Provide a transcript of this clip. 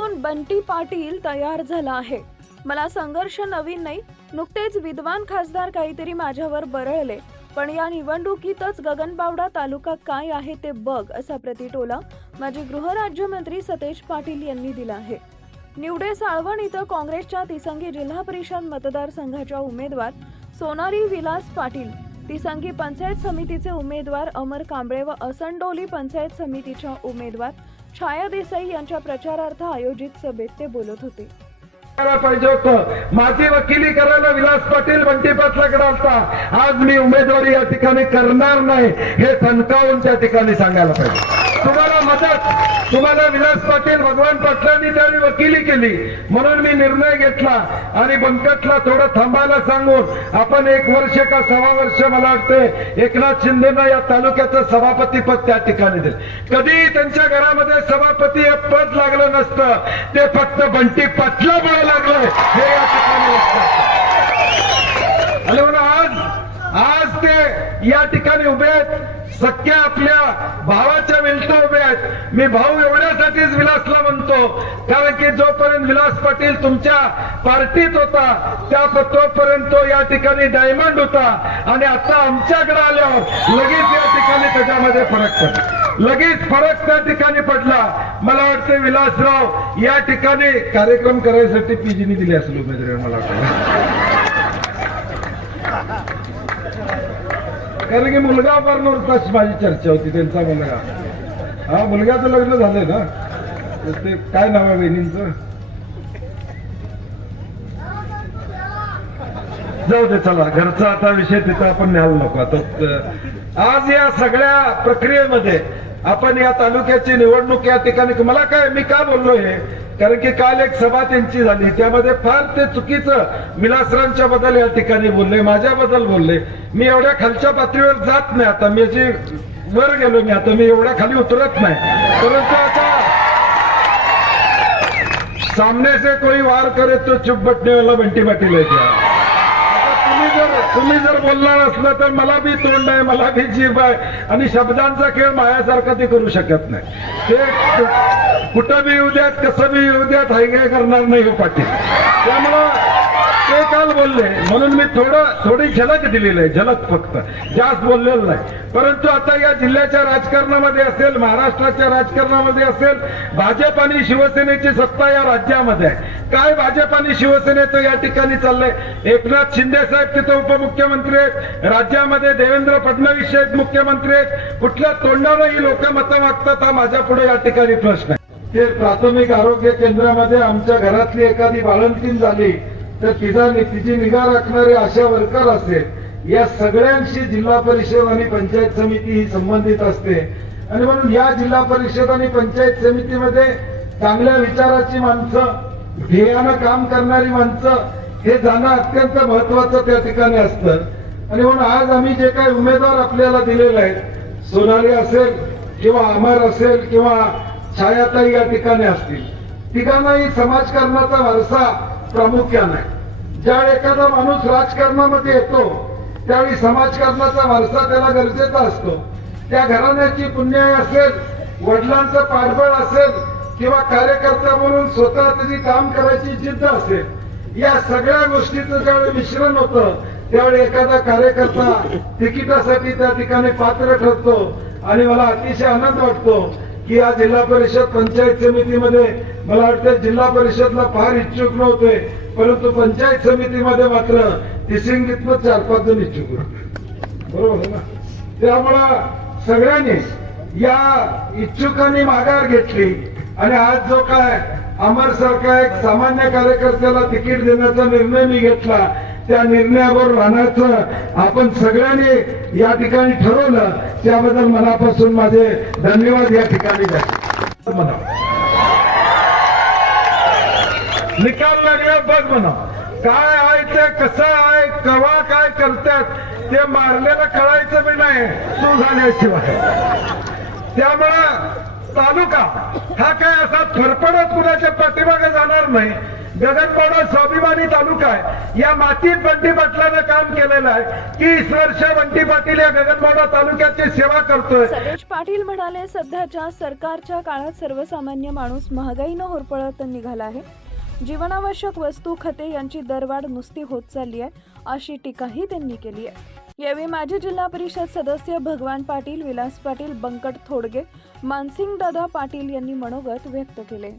युतीतून बंटी पाटील तयार झाला आहे। मला संघर्ष नवीन नाही, नुकतेच विद्वान खासदार काहीतरी माझ्यावर बरळले, पण या निवडणुकीतच गगनबावडा तालुका काय आहे ते बघ, असा प्रतिटोला माजी गृहराज्यमंत्री सतेज पाटील यांनी दिला आहे। निवडे साळवण इथं काँग्रेसच्या तिसंगी जिल्हा परिषद मतदारसंघाच्या उमेदवार सोनाली विलास पाटील, तिसंगी पंचायत समितीचे उमेदवार अमर कांबळे व असंडोली पंचायत समितीच्या उमेदवार छाया देसाई यांच्या प्रचारार्थ आयोजित सभेत ते बोलत होते। पाहिजे होतं माझी वकिली करायला विलास पाटील बंटी पाटलाकडे आलता। आज मी उमेदवारी या ठिकाणी करणार नाही हे ठणकावून त्या ठिकाणी सांगायला पाहिजे। तुम्हाला मदत, तुम्हाला विलास पाटील भगवान पाटलांनी त्यावेळी वकिली केली म्हणून मी निर्णय घेतला आणि बंकटला थोडं थांबायला सांगून आपण 1 वर्ष का 6 वर्ष मला वाटते एकनाथ शिंदेना या तालुक्याचं सभापती पद त्या ठिकाणी दिलं। कधी त्यांच्या घरामध्ये सभापती हे पद लागलं नसतं, ते फक्त बंटी पाटलामुळे लागलं हे या ठिकाणी आणि म्हणून आज ते या ठिकाणी उभे आहेत, सख्या आपल्या भावाच्या विलट उभे आहेत। मी भाऊ एवढ्यासाठीच विलासला म्हणतो कारण की जोपर्यंत विलास पाटील तुमच्या पार्टीत होता त्या तोपर्यंत तो या ठिकाणी डायमंड होता आणि आता आमच्याकडे आल्यावर लगेच या ठिकाणी त्याच्यामध्ये फरक पडला, लगेच फरक त्या ठिकाणी पडला। मला वाटतं विलासराव या ठिकाणी कार्यक्रम करायसाठी पीजीनी दिली असेल उमेदवार मला वाटतं, कारण की मुलगा फार माझी चर्चा होती त्यांचा मुलगा, हा मुलगाचं लग्न झालंय ना, ते काय नाव आहे बहिणींचं, जाऊ दे चला घरचा आता विषय तिथं आपण न्यायला नको। आता आज या सगळ्या प्रक्रियेमध्ये आपण या तालुक्याची निवडणूक या ठिकाणी मला काय मी का बोललो हे, कारण की काल एक सभा त्यांची झाली त्यामध्ये फार ते चुकीचं मिलासरांच्या बद्दल या ठिकाणी बोलले, माझ्याबद्दल बोलले। मी एवढ्या खालच्या पातळीवर जात नाही, आता मी जी वर गेलो मी, आता मी एवढ्या खाली उतरत नाही, परंतु आता सामने से कोई वार करे तो चुप बटने वाला बंटी पाटील आहे त्या। तुम्ही जर बोलणार असलं तर मला बी तोंड आहे, मला बी जीभ आहे आणि शब्दांचा खेळ माझ्यासारखा ते करू शकत नाही। ते कुठं बी येऊ द्यात, कसं बी येऊ द्यात, हाय काय करणार नाही हो पाटील। त्यामुळं ते काल बोलले म्हणून मी थोडी झलक दिलेली आहे, झलक फक्त, जास्त बोललेलं नाही। परंतु आता या जिल्ह्याच्या राजकारणामध्ये असेल, महाराष्ट्राच्या राजकारणामध्ये असेल, भाजप आणि शिवसेनेची सत्ता या राज्यामध्ये आहे। काय भाजप आणि शिवसेनेचं या ठिकाणी चाललंय, एकनाथ शिंदे साहेब तिथे उपमुख्यमंत्री आहेत, राज्यामध्ये देवेंद्र फडणवीस साहेब मुख्यमंत्री आहेत, कुठल्या तोंडानं ही लोक मतं मागतात हा माझ्या पुढे या ठिकाणी प्रश्न आहे। ते प्राथमिक आरोग्य केंद्रामध्ये आमच्या घरातली एखादी बाळंतीण झाली तर तिची निगा राखणारे आशा वर्कर असेल, या सगळ्यांशी जिल्हा परिषद आणि पंचायत समिती ही संबंधित असते आणि म्हणून या जिल्हा परिषद आणि पंचायत समितीमध्ये चांगल्या विचाराची माणसं, ध्येयानं काम करणारी माणसं हे जाणं अत्यंत महत्वाचं त्या ठिकाणी असतं आणि म्हणून आज आम्ही जे काही उमेदवार आपल्याला दिलेले आहेत, सोनाली असेल किंवा अमर असेल किंवा छायाताई या ठिकाणी असतील, तिघांनाही समाजकारणाचा वारसा प्रामुख्याने आहे। ज्यावेळी एखादा माणूस राजकारणामध्ये येतो त्यावेळी समाजकारणाचा वारसा त्याला गरजेचा असतो। त्या घराण्याची पुण्याई असेल, वडिलांचं पाठबळ असेल किंवा कार्यकर्ता म्हणून स्वतः त्याची काम करायची जिद्द असेल, या सगळ्या गोष्टीचं ज्यावेळी मिश्रण होतं त्यावेळी एखादा कार्यकर्ता तिकिटासाठी त्या ठिकाणी पात्र ठरतो आणि मला अतिशय आनंद वाटतो की या जिल्हा परिषद पंचायत समितीमध्ये मला वाटतं जिल्हा परिषदला फार इच्छुक नव्हते, परंतु पंचायत समितीमध्ये मात्र तिसिंगीतनं 4-5 जण इच्छुक होते, बरोबर ना। त्यामुळं सगळ्यांनी या इच्छुकांनी माघार घेतली आणि आज जो काय अमर सारखा एक सामान्य कार्यकर्त्याला तिकीट देण्याचा निर्णय मी घेतला, त्या निर्णयावर राहण्याचं आपण सगळ्यांनी या ठिकाणी ठरवलं, त्याबद्दल मनापासून माझे धन्यवाद या ठिकाणी द्या। निकाल लागल्या बघ म्हणा, काय आहे ते कसं आहे, केव्हा काय करतात ते मारलेलं कळायचं बी नाही तू झाल्याशिवाय। त्यामुळं तालुका हा काय असा फरफडत कुणाच्या पाठीमागे जाणार नाही। गगनबावडा स्वाभिमानी तालुका आहे, या मातीत बंटी पाटलानं काम केलेलं आहे. 30 वर्ष बंटी पाटील या गगनबावडा तालुक्याची सेवा करतोय. सतेज पाटील म्हणाले, सध्याच्या सरकारच्या काळात सर्वसामान्य माणूस महागाईनं होरपळत निघाला आहे. जीवनावश्यक वस्तू, खते यांची दरवाढ नुसती होत चालली आहे, अशी टीकाही त्यांनी केली आहे. यावेळी माजी जिल्हा परिषद सदस्य भगवान पाटील, विलास पाटील, बंकट थोडगे, मानसिंग दादा पाटील यांनी मनोगत व्यक्त केले.